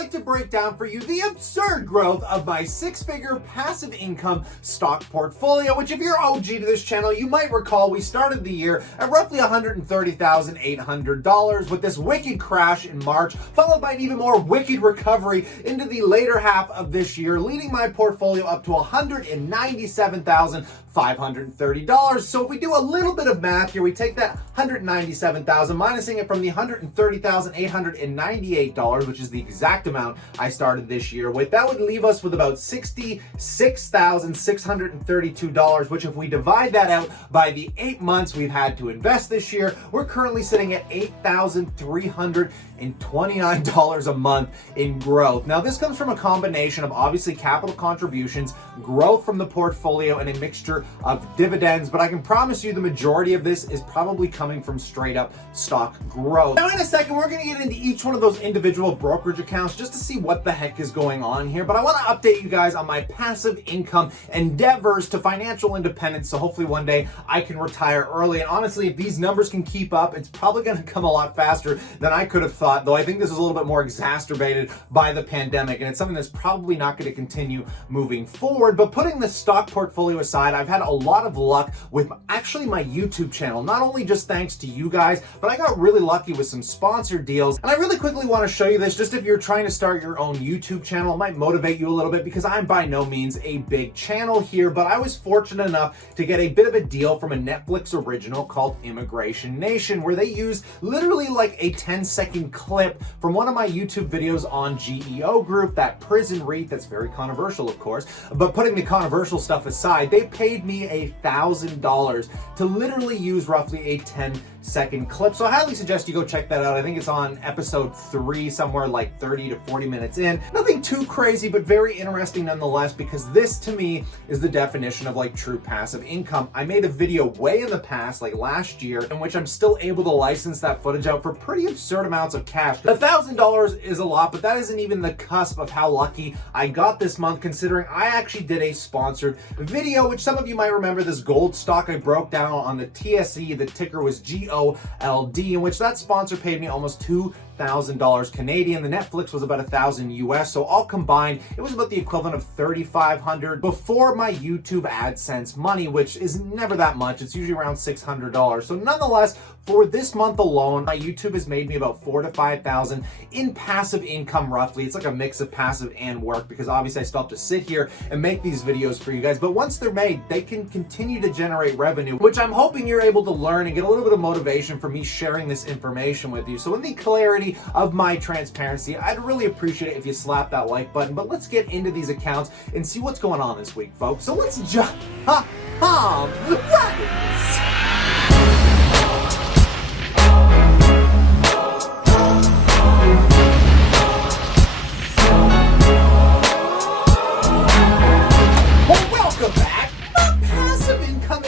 like to break down for you the absurd growth of my six-figure passive income stock portfolio, which if you're OG to this channel, you might recall we started the year at roughly $130,800 with this wicked crash in March, followed by an even more wicked recovery into the later half of this year, leading my portfolio up to $197,530. So if we do a little bit of math here, we take that $197,000, minusing it from the $130,898, which is the exact amount I started this year with, that would leave us with about $66,632, which if we divide that out by the 8 months we've had to invest this year, we're currently sitting at $8,329 a month in growth. Now, this comes from a combination of obviously capital contributions, growth from the portfolio, and a mixture of dividends, but I can promise you the majority of this is probably coming from straight up stock growth. Now, in a second, we're going to get into each one of those individual brokerage accounts just to see what the heck is going on here, but I want to update you guys on my passive income endeavors to financial independence, so hopefully one day I can retire early. And honestly, if these numbers can keep up, it's probably going to come a lot faster than I could have thought, though I think this is a little bit more exacerbated by the pandemic, and it's something that's probably not going to continue moving forward. But putting the stock portfolio aside, I've had a lot of luck with actually my YouTube channel, not only just thanks to you guys, but I got really lucky with some sponsored deals. And I really quickly want to show you this, just if you're trying to start your own YouTube channel, it might motivate you a little bit, because I'm by no means a big channel here, but I was fortunate enough to get a bit of a deal from a Netflix original called Immigration Nation, where they used literally like a 10-second clip from one of my YouTube videos on GEO Group, that prison REIT that's very controversial, of course. But putting the controversial stuff aside, they paid me $1,000 to literally use roughly a 10-second clip. So I highly suggest you go check that out. I think it's on episode 3, somewhere like 30 to 40 minutes in. Nothing too crazy, but very interesting nonetheless, because this to me is the definition of like true passive income. I made a video way in the past, like last year, in which I'm still able to license that footage out for pretty absurd amounts of cash. $1,000 is a lot, but that isn't even the cusp of how lucky I got this month, considering I actually did a sponsored video, which some of you might remember, this gold stock I broke down on the TSE. The ticker was GOLD, in which that sponsor paid me almost $2,000 Canadian. The Netflix was about $1,000 US, so all combined, it was about the equivalent of $3,500 before my YouTube AdSense money, which is never that much. It's usually around $600. So nonetheless, for this month alone, my YouTube has made me about $4,000 to $5,000 in passive income, roughly. It's like a mix of passive and work, because obviously I still have to sit here and make these videos for you guys. But once they're made, they can continue to generate revenue, which I'm hoping you're able to learn and get a little bit of motivation from me sharing this information with you. So in the clarity of my transparency, I'd really appreciate it if you slap that like button. But let's get into these accounts and see what's going on this week, folks. So let's jump right.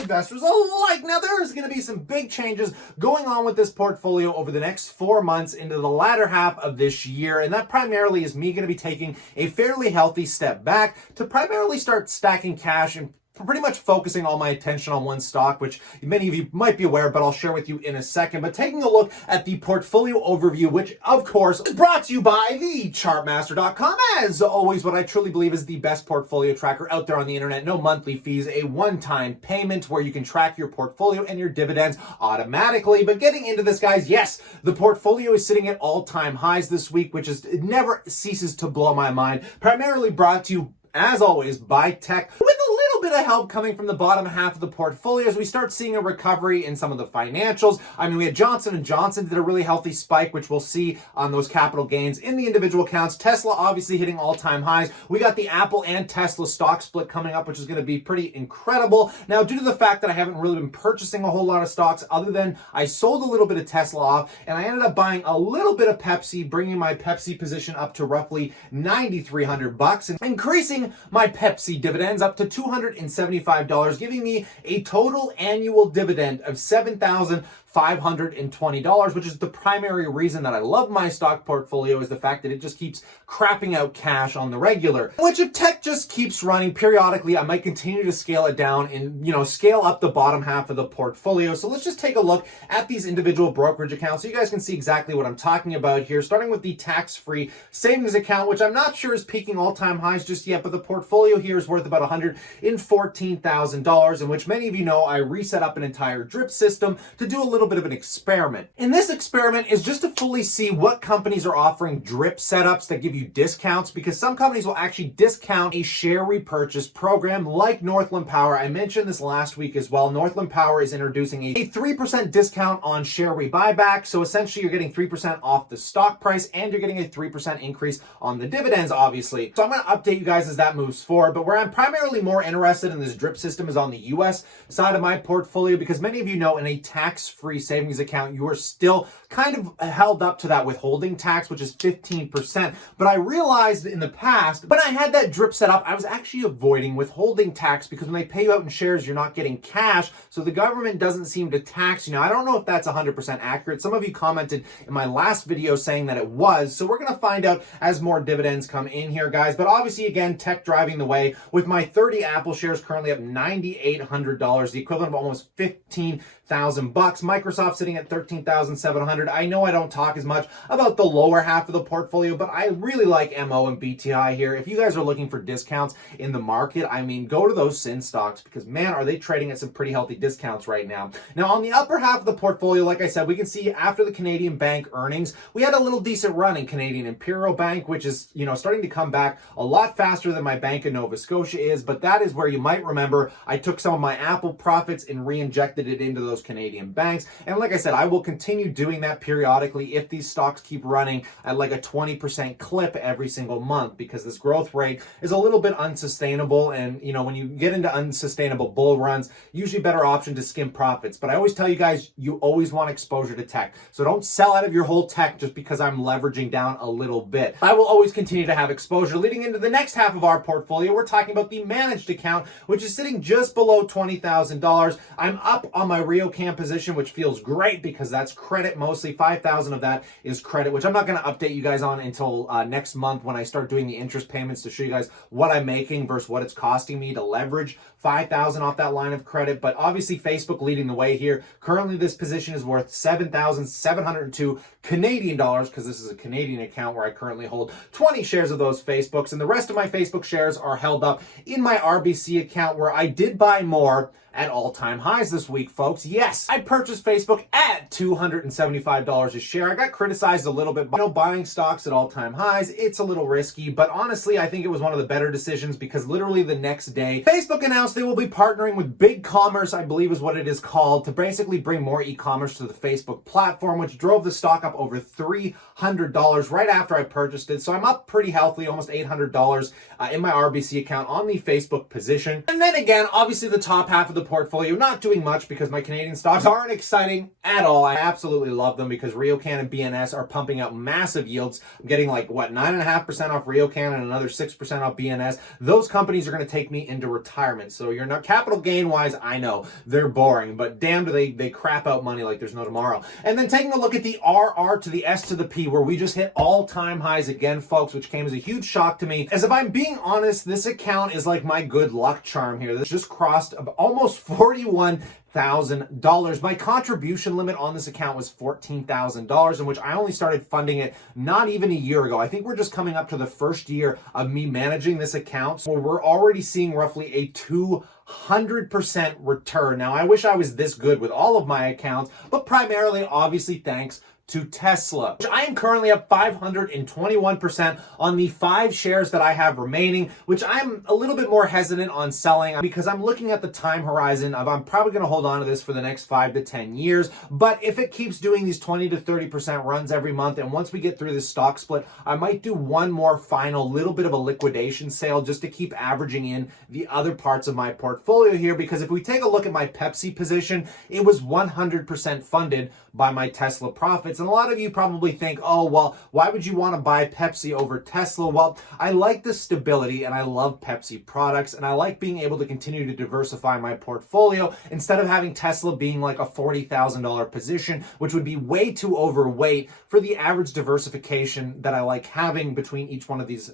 Investors alike. Now, there's going to be some big changes going on with this portfolio over the next 4 months into the latter half of this year, and that primarily is me going to be taking a fairly healthy step back to primarily start stacking cash and pretty much focusing all my attention on one stock, which many of you might be aware, but I'll share with you in a second. But taking a look at the portfolio overview, which of course is brought to you by thechartmaster.com. As always, what I truly believe is the best portfolio tracker out there on the internet. No monthly fees, a one-time payment where you can track your portfolio and your dividends automatically. But getting into this, guys, yes, the portfolio is sitting at all-time highs this week, which is, it never ceases to blow my mind. Primarily brought to you, as always, by tech, with a little bit of help coming from the bottom half of the portfolio as we start seeing a recovery in some of the financials. I mean, we had Johnson & Johnson did a really healthy spike, which we'll see on those capital gains in the individual accounts. Tesla obviously hitting all-time highs. We got the Apple and Tesla stock split coming up, which is going to be pretty incredible. Now, due to the fact that I haven't really been purchasing a whole lot of stocks, other than I sold a little bit of Tesla off, and I ended up buying a little bit of Pepsi, bringing my Pepsi position up to roughly $9,300 and increasing my Pepsi dividends up to $275, giving me a total annual dividend of $7,500 $520, which is the primary reason that I love my stock portfolio, is the fact that it just keeps crapping out cash on the regular. Which if tech just keeps running periodically, I might continue to scale it down and, scale up the bottom half of the portfolio. So let's just take a look at these individual brokerage accounts so you guys can see exactly what I'm talking about here, starting with the tax-free savings account, which I'm not sure is peaking all-time highs just yet, but the portfolio here is worth about $114,000, in which many of you know I reset up an entire drip system to do a little bit of an experiment. And this experiment is just to fully see what companies are offering drip setups that give you discounts, because some companies will actually discount a share repurchase program like Northland Power. I mentioned this last week as well. Northland Power is introducing a 3% discount on share rebuyback. So essentially you're getting 3% off the stock price and you're getting a 3% increase on the dividends, obviously. So I'm going to update you guys as that moves forward. But where I'm primarily more interested in this drip system is on the US side of my portfolio, because many of you know in a tax-free savings account, you are still kind of held up to that withholding tax, which is 15%. But I realized in the past, when I had that drip set up, I was actually avoiding withholding tax, because when they pay you out in shares, you're not getting cash. So the government doesn't seem to tax you. Now, I don't know if that's 100% accurate. Some of you commented in my last video saying that it was. So we're going to find out as more dividends come in here, guys. But obviously, again, tech driving the way with my 30 Apple shares currently up $9,800, the equivalent of almost 15,000 bucks. Microsoft sitting at 13,700. I know I don't talk as much about the lower half of the portfolio, but I really like MO and BTI here. If you guys are looking for discounts in the market, I mean, go to those SIN stocks, because man, are they trading at some pretty healthy discounts right now. Now, on the upper half of the portfolio, like I said, we can see after the Canadian bank earnings, we had a little decent run in Canadian Imperial Bank, which is, starting to come back a lot faster than my Bank of Nova Scotia is. But that is where you might remember I took some of my Apple profits and re-injected it into those Canadian banks. And like I said, I will continue doing that periodically if these stocks keep running at like a 20% clip every single month, because this growth rate is a little bit unsustainable. And, when you get into unsustainable bull runs, usually better option to skim profits. But I always tell you guys, you always want exposure to tech. So don't sell out of your whole tech just because I'm leveraging down a little bit. I will always continue to have exposure. Leading into the next half of our portfolio, we're talking about the managed account, which is sitting just below $20,000. I'm up on my RioCan position, which feels great because that's credit mostly. 5,000 of that is credit, which I'm not going to update you guys on until next month when I start doing the interest payments to show you guys what I'm making versus what it's costing me to leverage 5,000 off that line of credit. But obviously Facebook leading the way here. Currently this position is worth 7,702 Canadian dollars, because this is a Canadian account where I currently hold 20 shares of those Facebooks, and the rest of my Facebook shares are held up in my RBC account, where I did buy more at all-time highs this week, folks. Yes, I purchased Facebook at $275 a share. I got criticized a little bit, buying stocks at all-time highs. It's a little risky, but honestly, I think it was one of the better decisions, because literally the next day, Facebook announced they will be partnering with Big Commerce, I believe is what it is called, to basically bring more e-commerce to the Facebook platform, which drove the stock up over $300 right after I purchased it. So I'm up pretty healthy, almost $800 in my RBC account on the Facebook position. And then again, obviously the top half of the portfolio not doing much, because my Canadian stocks aren't exciting at all. I absolutely love them because RioCan and BNS are pumping out massive yields. I'm getting 9.5% off RioCan and another 6% off BNS. Those companies are going to take me into retirement. So you're not capital gain wise, I know they're boring, but damn do they crap out money like there's no tomorrow. And then taking a look at the RR to the S to the P, where we just hit all-time highs again, folks, which came as a huge shock to me. As if I'm being honest, this account is like my good luck charm here. This just crossed almost $41,000. My contribution limit on this account was $14,000, in which I only started funding it not even a year ago. I think we're just coming up to the first year of me managing this account, so we're already seeing roughly a 200% return. Now, I wish I was this good with all of my accounts, but primarily, obviously, thanks to Tesla, which I am currently up 521% on the 5 shares that I have remaining, which I'm a little bit more hesitant on selling because I'm looking at the time horizon of I'm probably going to hold on to this for the next 5 to 10 years. But if it keeps doing these 20 to 30% runs every month, and once we get through this stock split, I might do one more final little bit of a liquidation sale just to keep averaging in the other parts of my portfolio here. Because if we take a look at my Pepsi position, it was 100% funded by my Tesla profits. And a lot of you probably think, oh, well, why would you want to buy Pepsi over Tesla? Well, I like the stability and I love Pepsi products, and I like being able to continue to diversify my portfolio instead of having Tesla being like a $40,000 position, which would be way too overweight for the average diversification that I like having between each one of these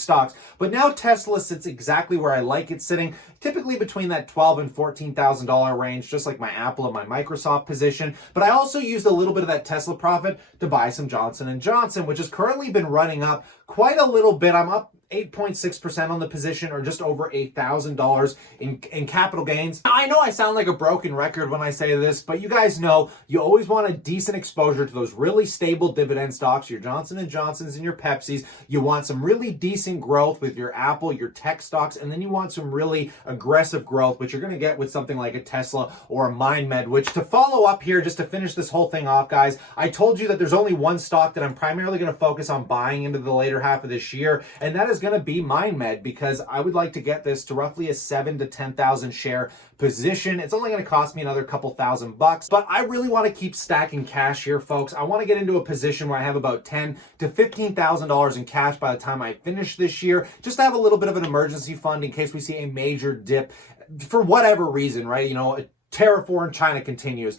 stocks. But now Tesla sits exactly where I like it sitting, typically between that $12,000 and $14,000 range, just like my Apple and my Microsoft position. But I also used a little bit of that Tesla profit to buy some Johnson & Johnson, which has currently been running up quite a little bit. I'm up 8.6% on the position, or just over $8,000 in capital gains. Now, I know I sound like a broken record when I say this, but you guys know you always want a decent exposure to those really stable dividend stocks, your Johnson & Johnsons and your Pepsis. You want some really decent growth with your Apple, your tech stocks, and then you want some really aggressive growth, which you're going to get with something like a Tesla or a MindMed, which, to follow up here, just to finish this whole thing off, guys, I told you that there's only one stock that I'm primarily going to focus on buying into the later half of this year, and that is going to be MindMed, because I would like to get this to roughly a 7,000 to 10,000 share position. It's only going to cost me another couple $1,000, but I really want to keep stacking cash here, folks. I want to get into a position where I have about $10,000 to $15,000 in cash by the time I finish this year, just to have a little bit of an emergency fund in case we see a major dip for whatever reason, right? You know, tariff war in China continues.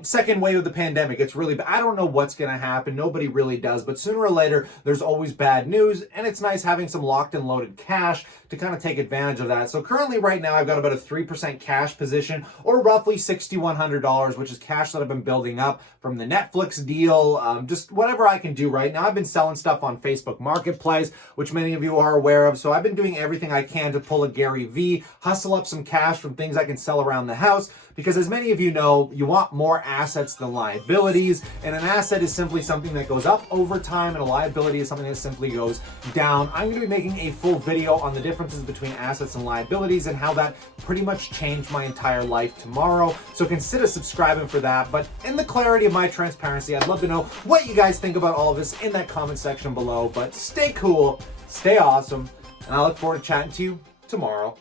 Second wave of the pandemic. It's really bad. I don't know what's going to happen. Nobody really does. But sooner or later, there's always bad news. And it's nice having some locked and loaded cash to kind of take advantage of that. So currently right now, I've got about a 3% cash position, or roughly $6,100, which is cash that I've been building up from the Netflix deal. Just whatever I can do right now. I've been selling stuff on Facebook Marketplace, which many of you are aware of. So I've been doing everything I can to pull a Gary V, hustle up some cash from things I can sell around the house. Because as many of you know, you want more assets than liabilities, and an asset is simply something that goes up over time, and a liability is something that simply goes down. I'm going to be making a full video on the differences between assets and liabilities and how that pretty much changed my entire life tomorrow. So consider subscribing for that. But in the clarity of my transparency, I'd love to know what you guys think about all of this in that comment section below. But stay cool, stay awesome, and I look forward to chatting to you tomorrow.